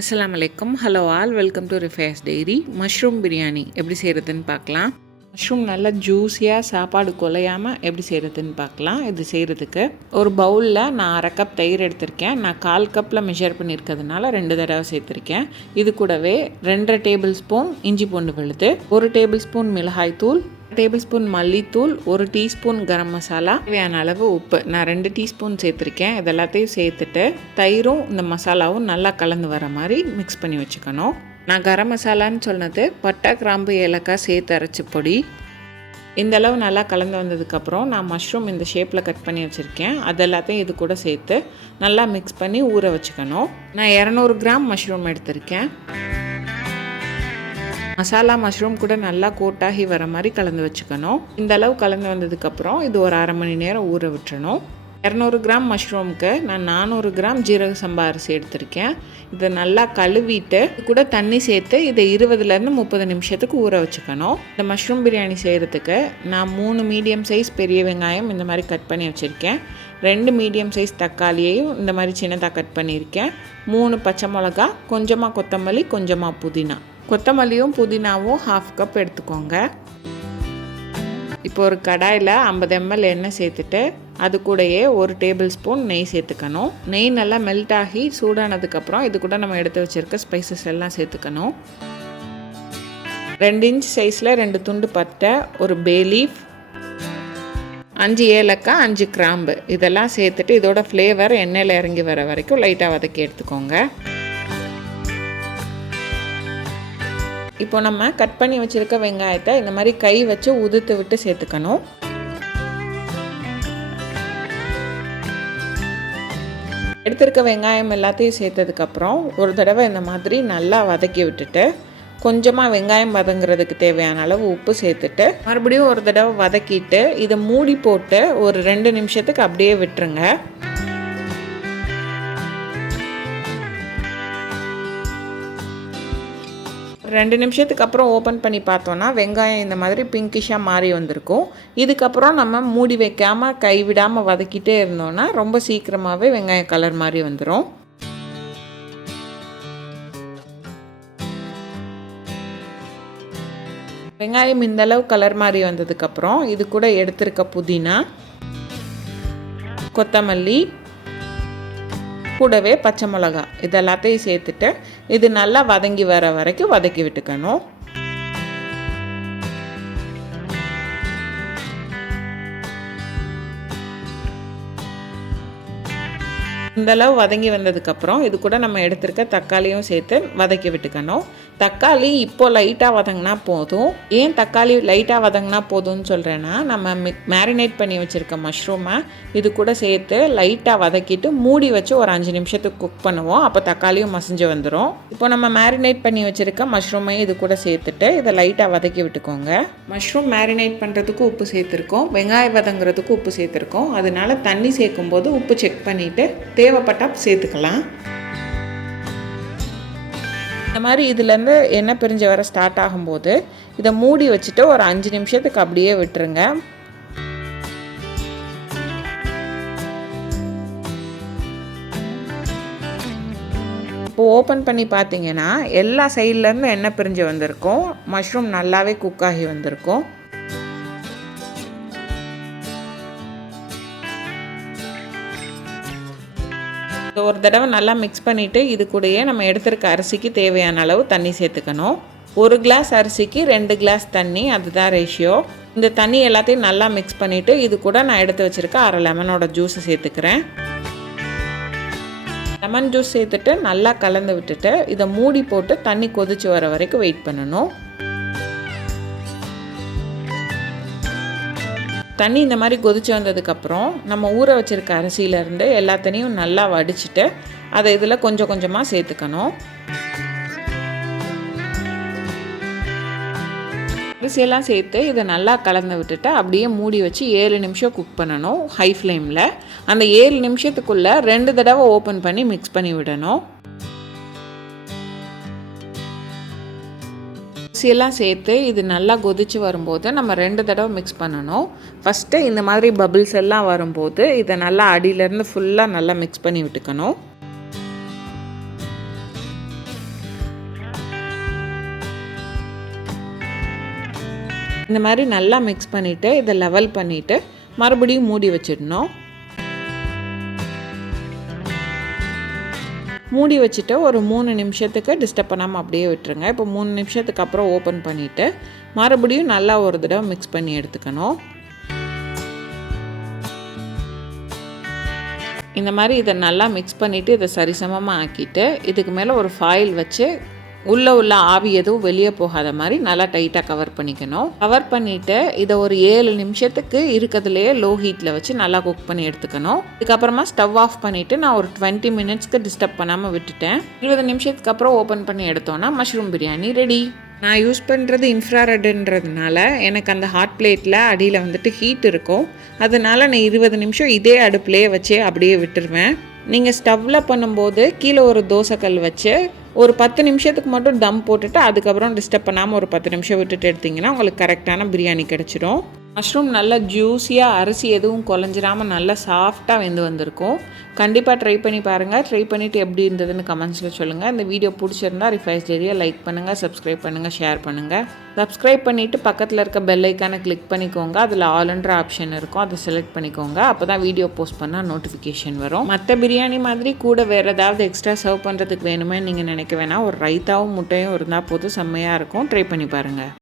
அஸ்ஸலாமு அலைக்கும். Hello all, welcome to Rifas diary. Mushroom biryani எப்படி செய்கிறதுன்னு பார்க்கலாம். மஷ்ரூம் நல்லா ஜூஸியாக சாப்பாடு குலையாமல் எப்படி செய்கிறதுன்னு பார்க்கலாம். இது செய்கிறதுக்கு ஒரு பவுலில் நான் 1/2 கப் தயிர் எடுத்திருக்கேன். நான் 1/4 கப்பில் மெஷர் பண்ணியிருக்கிறதுனால 2 தடவை சேர்த்துருக்கேன். இது கூடவே 2.5 டேபிள் ஸ்பூன் இஞ்சி பூண்டு விழுது, 1 டேபிள் ஸ்பூன் மிளகாய் தூள், டேபிள் ஸ்பூன் மல்லித்தூள், 1 டீஸ்பூன் கரம் மசாலா, தேவையான அளவு உப்பு. நான் 2 டீஸ்பூன் சேர்த்துருக்கேன். இது எல்லாத்தையும் சேர்த்துட்டு தயிரும் இந்த மசாலாவும் நல்லா கலந்து வர மாதிரி மிக்ஸ் பண்ணி வச்சுக்கணும். நான் கரம் மசாலான்னு சொன்னது பட்டை, கிராம்பு, ஏலக்காய் சேர்த்து அரைச்சி பொடி. இந்தளவு நல்லா கலந்து வந்ததுக்கப்புறம் நான் மஷ்ரூம் இந்த ஷேப்பில் கட் பண்ணி வச்சுருக்கேன். அது எல்லாத்தையும் இது கூட சேர்த்து நல்லா மிக்ஸ் பண்ணி ஊற வச்சுக்கணும். நான் 200 கிராம் மஷ்ரூம் எடுத்திருக்கேன். மசாலா மஷ்ரூம் கூட நல்லா கோட்டாகி வர மாதிரி கலந்து வச்சுக்கணும். இந்த அளவு கலந்து வந்ததுக்கப்புறம் இது ஒரு 1/2 மணி நேரம் ஊற விட்டுறணும். 200 கிராம் மஷ்ரூமுக்கு நான் 400 கிராம் ஜீரக சம்பா அரிசி எடுத்திருக்கேன். இதை நல்லா கழுவிட்டு கூட தண்ணி சேர்த்து இதை 20லேருந்து 30 நிமிஷத்துக்கு ஊற வச்சுக்கணும். இந்த மஷ்ரூம் பிரியாணி செய்கிறதுக்கு நான் 3 மீடியம் சைஸ் பெரிய வெங்காயம் இந்த மாதிரி கட் பண்ணி வச்சுருக்கேன். 2 மீடியம் சைஸ் தக்காளியையும் இந்த மாதிரி சின்னதாக கட் பண்ணியிருக்கேன். 3 பச்சை மிளகா, கொஞ்சமாக கொத்தமல்லி, கொஞ்சமாக புதினா. கொத்தமல்லியும் புதினாவும் 1/2 கப் எடுத்துக்கோங்க. இப்போ ஒரு கடாயில் 50 ml எண்ணெய் சேர்த்துட்டு அது கூடயே 1 டேபிள் ஸ்பூன் நெய் சேர்த்துக்கணும். நெய் நல்லா மெல்ட் ஆகி சூடானதுக்கப்புறம் இது கூட நம்ம எடுத்து வச்சுருக்க ஸ்பைசஸ் எல்லாம் சேர்த்துக்கணும். 2 இன்ச் சைஸில் 2 துண்டு பட்டை, ஒரு பே லீஃப், 5 ஏலக்காய், 5 கிராம்பு இதெல்லாம் சேர்த்துட்டு இதோட ஃப்ளேவர் எண்ணெயில் இறங்கி வர வரைக்கும் லைட்டாக வதக்கி எடுத்துக்கோங்க. இப்போ நம்ம கட் பண்ணி வச்சுருக்க வெங்காயத்தை இந்த மாதிரி கை வச்சு உதுத்து விட்டு சேர்த்துக்கணும். எடுத்திருக்க வெங்காயம் எல்லாத்தையும் சேர்த்ததுக்கப்புறம் ஒரு தடவை இந்த மாதிரி நல்லா வதக்கி விட்டுட்டு கொஞ்சமாக வெங்காயம் வதங்குறதுக்கு தேவையான அளவு உப்பு சேர்த்துட்டு மறுபடியும் ஒரு தடவை வதக்கிட்டு இதை மூடி போட்டு ஒரு 2 நிமிஷத்துக்கு அப்படியே விட்டுருங்க. 2 நிமிஷத்துக்கு அப்புறம் ஓப்பன் பண்ணி பார்த்தோன்னா வெங்காயம் இந்த மாதிரி பிங்கிஷாக மாறி வந்திருக்கும். இதுக்கப்புறம் நம்ம மூடி வைக்காமல் கைவிடாமல் வதக்கிட்டே இருந்தோன்னா ரொம்ப சீக்கிரமாகவே வெங்காயம் கலர் மாதிரி வந்துடும். வெங்காயம் இந்தளவு கலர் மாதிரி வந்ததுக்கப்புறம் இது கூட எடுத்திருக்க புதினா, கொத்தமல்லி, கூடவே பச்சை மிளகா இதெல்லாத்தையும் சேர்த்துட்டு இது நல்லா வதங்கி வர வரைக்கும் வதக்கி விட்டுக்கணும். இந்தளவு வதங்கி வந்ததுக்கப்புறம் இது கூட நம்ம எடுத்திருக்க தக்காளியும் சேர்த்து வதக்கி விட்டுக்கணும். தக்காளி இப்போ லைட்டாக வதங்கினா போதும். ஏன் தக்காளி லைட்டாக வதங்கினா போதும்னு சொல்கிறேன்னா, நம்ம மேரினேட் பண்ணி வச்சுருக்க மஷ்ரூமை இது கூட சேர்த்து லைட்டாக வதக்கிட்டு மூடி வச்சு ஒரு 5 நிமிஷத்துக்கு குக் பண்ணுவோம். அப்போ தக்காளியும் மசிஞ்சு வந்துடும். இப்போ நம்ம மேரினேட் பண்ணி வச்சுருக்க மஷ்ரூமையும் இது கூட சேர்த்துட்டு இதை லைட்டாக வதக்கி விட்டுக்கோங்க. மஷ்ரூம் மேரினேட் பண்ணுறதுக்கு உப்பு சேர்த்துருக்கோம், வெங்காயம் வதங்குறதுக்கு உப்பு சேர்த்துருக்கோம். அதனால தண்ணி சேர்க்கும்போது உப்பு செக் பண்ணிவிட்டு தேவைப்பட்டால் சேர்த்துக்கலாம். இந்த மாதிரி இதுலேருந்து எண்ணெய் பிரிஞ்சு வர ஸ்டார்ட் ஆகும்போது இதை மூடி வச்சுட்டு ஒரு 5 நிமிஷத்துக்கு அப்படியே விட்டுருங்க. இப்போ ஓப்பன் பண்ணி பார்த்தீங்கன்னா எல்லா சைட்லேருந்து எண்ணெய் பிரிஞ்சு வந்திருக்கும். மஷ்ரூம் நல்லாவே குக் ஆகி வந்திருக்கும். ஒரு தடவை நல்லா மிக்ஸ் பண்ணிவிட்டு இது கூடயே நம்ம எடுத்திருக்க அரிசிக்கு தேவையான அளவு தண்ணி சேர்த்துக்கணும். 1 கிளாஸ் அரிசிக்கு 2 கிளாஸ் தண்ணி, அதுதான் ரேஷியோ. இந்த தண்ணி எல்லாத்தையும் நல்லா மிக்ஸ் பண்ணிவிட்டு இது கூட நான் எடுத்து வச்சுருக்க 1/2 லெமனோட ஜூஸை சேர்த்துக்கிறேன். லெமன் ஜூஸ் சேர்த்துட்டு நல்லா கலந்து விட்டுட்டு இதை மூடி போட்டு தண்ணி கொதிச்சு வர வரைக்கும் வெயிட் பண்ணணும். தண்ணி இந்த மாதிரி கொதிச்சு வந்ததுக்கப்புறம் நம்ம ஊற வச்சுருக்க அரிசியிலேருந்து எல்லா தண்ணியும் நல்லா வடிச்சிட்டு அதை இதில் கொஞ்சம் கொஞ்சமாக சேர்த்துக்கணும். அரிசியெல்லாம் சேர்த்து இதை நல்லா கலந்து விட்டுட்டு அப்படியே மூடி வச்சு 7 நிமிஷம் குக் பண்ணணும் ஹை ஃப்ளேமில். அந்த 7 நிமிஷத்துக்குள்ளே 2 தடவை ஓப்பன் பண்ணி மிக்ஸ் பண்ணி விடணும். அரிசியெல்லாம் சேர்த்து இது நல்லா கொதிச்சு வரும்போது நம்ம 2 தடவை மிக்ஸ் பண்ணணும். ஃபஸ்ட்டு இந்த மாதிரி பபிள்ஸ் எல்லாம் வரும்போது இதை நல்லா அடியிலேருந்து ஃபுல்லாக நல்லா மிக்ஸ் பண்ணி விட்டுக்கணும். இந்த மாதிரி நல்லா மிக்ஸ் பண்ணிவிட்டு இதை லெவல் பண்ணிவிட்டு மறுபடியும் மூடி வச்சிடணும். மூடி வச்சுட்டு ஒரு 3 நிமிஷத்துக்கு டிஸ்டர்ப் பண்ணாமல் அப்படியே விட்டுருங்க. இப்போ 3 நிமிஷத்துக்கு அப்புறம் ஓப்பன் பண்ணிவிட்டு மறுபடியும் நல்லா ஒரு தடவை மிக்ஸ் பண்ணி எடுத்துக்கணும். இந்த மாதிரி இதை நல்லா மிக்ஸ் பண்ணிவிட்டு இதை சரிசமமாக ஆக்கிட்டு இதுக்கு மேலே ஒரு ஃபாயில் வச்சு உள்ள ஆவி எதுவும் வெளியே போகாத மாதிரி நல்லா டைட்டாக கவர் பண்ணிக்கணும். கவர் பண்ணிவிட்டு இதை ஒரு 7 நிமிஷத்துக்கு இருக்கிறதுலையே லோ ஹீட்டில் வச்சு நல்லா குக் பண்ணி எடுத்துக்கணும். இதுக்கப்புறமா ஸ்டவ் ஆஃப் பண்ணிவிட்டு நான் ஒரு 20 மினிட்ஸ்க்கு டிஸ்டர்ப் பண்ணாமல் விட்டுட்டேன். 20 நிமிஷத்துக்கு அப்புறம் ஓப்பன் பண்ணி எடுத்தோன்னா மஷ்ரூம் பிரியாணி ரெடி. நான் யூஸ் பண்ணுறது இன்ஃப்ராரெட்ன்றதுனால எனக்கு அந்த ஹாட் பிளேட்டில் அடியில் வந்துட்டு ஹீட் இருக்கும். அதனால் நான் 20 நிமிஷம் இதே அடுப்புலேயே வச்சு அப்படியே விட்டுருவேன். நீங்கள் ஸ்டவ்வில் பண்ணும்போது கீழே ஒரு தோசைக்கல் வச்சு ஒரு 10 நிமிஷத்துக்கு மட்டும் தம் போட்டுட்டு அதுக்கப்புறம் டிஸ்டர்ப் பண்ணாமல் ஒரு 10 நிமிஷம் விட்டுட்டு எடுத்திங்கன்னா உங்களுக்கு கரெக்டான பிரியாணி கிடச்சிடும். மஷ்ரூம் நல்லா ஜூஸியாக அரிசி எதுவும் குழஞ்சிராமல் நல்லா சாஃப்டாக வெந்து வந்திருக்கும். கண்டிப்பாக ட்ரை பண்ணி பாருங்கள். ட்ரை பண்ணிவிட்டு எப்படி இருந்ததுன்னு கமெண்ட்ஸில் சொல்லுங்கள். இந்த வீடியோ பிடிச்சிருந்தா ரிஃபைஸ் டெய்ரியை லைக் பண்ணுங்கள், சப்ஸ்கிரைப் பண்ணுங்கள், ஷேர் பண்ணுங்கள். சப்ஸ்கிரைப் பண்ணிவிட்டு பக்கத்தில் இருக்க பெல் ஐக்கானை கிளிக் பண்ணிக்கோங்க. அதில் ஆல்ன்ற ஆப்ஷன் இருக்கும், அதை செலக்ட் பண்ணிக்கோங்க. அப்போ தான் வீடியோ போஸ்ட் பண்ணால் நோட்டிஃபிகேஷன் வரும். மற்ற பிரியாணி மாதிரி கூட வேறு ஏதாவது எக்ஸ்ட்ரா சர்வ் பண்ணுறதுக்கு வேணுமே நீங்கள் நினைக்க வேணாம். ஒரு ரைத்தாவும் முட்டையும் இருந்தால் போதும், செம்மையாக இருக்கும். ட்ரை பண்ணி பாருங்கள்.